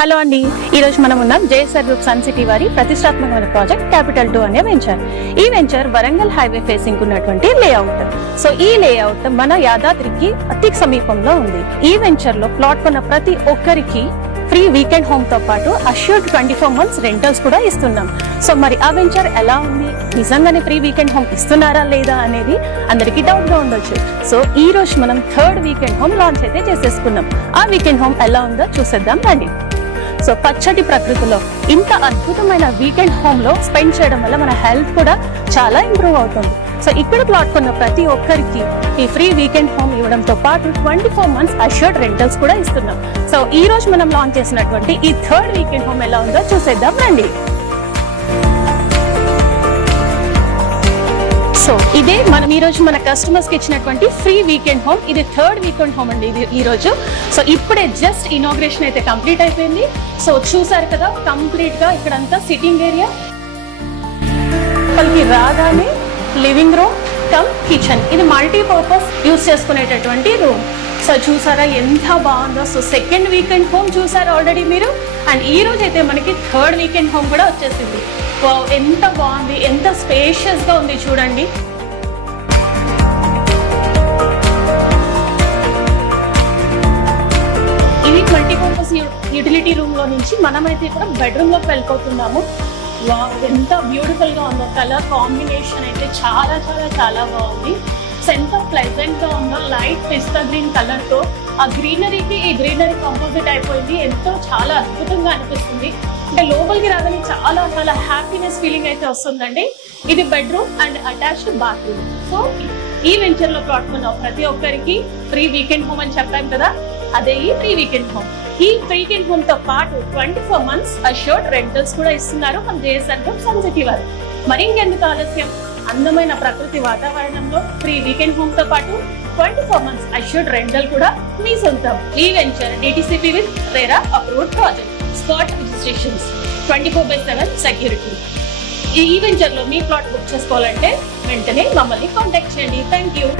Hello అండి, ఈరోజు మనం ఉన్నాం జేఎస్ఆర్ గ్రూప్ సన్ సిటీ వారి ప్రతిష్టాత్మకమైన ప్రాజెక్ట్ క్యాపిటల్ 2 అనే వెంచర్. ఈ వెంచర్ వరంగల్ హైవే ఫేసింగ్ ఉన్నటువంటి లేఅవుట్. సో ఈ లేఅవుట్ మన యాదాద్రికి అతి సమీపంలో ఉంది. ఈ వెంచర్ లో ప్లాట్ కొన్న ప్రతి ఒక్కరికి ఫ్రీ వీకెండ్ హోమ్ తో పాటు అష్యూర్డ్ 24 months రెంటల్స్ కూడా ఇస్తున్నాం. సో మరి ఆ వెంచర్ ఎలా ఉంది, నిజంగానే ఫ్రీ వీకెండ్ హోమ్ ఇస్తున్నారా లేదా అనేది అందరికీ డౌట్ గా ఉండొచ్చు. సో ఈ రోజు మనం 3rd వీకెండ్ హోమ్ లాంచ్ అయితే చేసేసుకున్నాం. ఆ వీకెండ్ హోమ్ ఎలా ఉందో చూసేద్దాం రండి. సో పచ్చటి ప్రకృతిలో ఇంత అద్భుతమైన వీకెండ్ హోమ్ లో స్పెండ్ చేయడం వల్ల మన హెల్త్ కూడా చాలా ఇంప్రూవ్ అవుతుంది. సో ఇక్కడ ప్లాట్ కొన్న ప్రతి ఒక్కరికి ఈ ఫ్రీ వీకెండ్ హోమ్ ఇవ్వడంతో పాటు 24 months అష్యూర్డ్ రెంటల్స్ కూడా ఇస్తున్నాం. సో ఈ రోజు మనం లాంచ్ చేసినటువంటి ఈ 3rd వీకెండ్ హోమ్ ఎలా ఉందో చూసేద్దాం రండి. సో ఇదే మనం ఈ రోజు మన కస్టమర్స్ కి ఇచ్చినటువంటి ఫ్రీ వీకెండ్ హోమ్. ఇది 3rd వీకెండ్ హోమ్ అండి ఇది ఈ రోజు. సో ఇప్పుడే జస్ట్ ఇనాగ్రేషన్ అయితే కంప్లీట్ అయిపోయింది. సో చూసారు కదా, కంప్లీట్ గా ఇక్కడంతా సిట్టింగ్ ఏరియా, వాళ్ళకి రాగానే లివింగ్ రూమ్ కమ్ కిచెన్. ఇది మల్టీపర్పస్ యూజ్ చేసుకునేటటువంటి రూమ్. సో చూసారా ఎంత బాగుందో. సో 2nd వీకెండ్ హోమ్ చూసారా ఆల్రెడీ మీరు, అండ్ ఈ రోజు అయితే మనకి 3rd వీకెండ్ హోమ్ కూడా వచ్చేసింది. ఎంత బాగుంది, ఎంత స్పేషియస్ గా ఉంది చూడండి. ఇది మల్టీపర్పస్ యూటిలిటీ రూమ్ లో నుంచి మనమైతే ఇప్పుడు బెడ్రూమ్ లోకి వెళ్ళిపోతున్నాము. ఎంత బ్యూటిఫుల్ గా ఉందో, కలర్ కాంబినేషన్ అయితే చాలా చాలా చాలా బాగుంది. ఎంత ప్లెజెంట్ గా ఉందో, లైట్ పిస్తా గ్రీన్ కలర్ తో ఆ గ్రీనరీకి ఈ గ్రీనరీ కంపోజిట్ అయిపోయింది. ఎంతో చాలా అద్భుతంగా అనిపిస్తుంది. అంటే లోపలికి రాగానే చాలా చాలా హ్యాపీనెస్ ఫీలింగ్ అయితే వస్తుందండి. ఇది bedroom and attached bathroom. So ఈ వెంచర్ లో ప్లాట్ ఉన్న ప్రతి ఒక్కరికి ఫ్రీ వీకెండ్ హోమ్ అని చెప్పాం కదా, అదే ఈ ఫ్రీ వీకెండ్ హోమ్. ఈ వీకెండ్ హోమ్ తో పాటు 24 months అష్యూర్డ్ రెంటల్స్ కూడా ఇస్తున్నారు మన జేఎస్ఆర్ గ్రూప్ సన్ సిటీ వారు. మరి ఇంకెందుకు ఆలస్యం, అందమైన ప్రకృతి వాతావరణంలో ఫ్రీ వీకెండ్ హోమ్ తో పాటు 24 months అష్యూర్డ్ రెంటల్ కూడా మీ సొంతం. ఈ venture DTCP with RERA approved project, spot registrations, 24/7 security. ఈ వెంచర్ లో మీ ప్లాట్ బుక్ చేసుకోవాలంటే వెంటనే మమ్మల్ని కాంటాక్ట్ చేయండి. Thank you.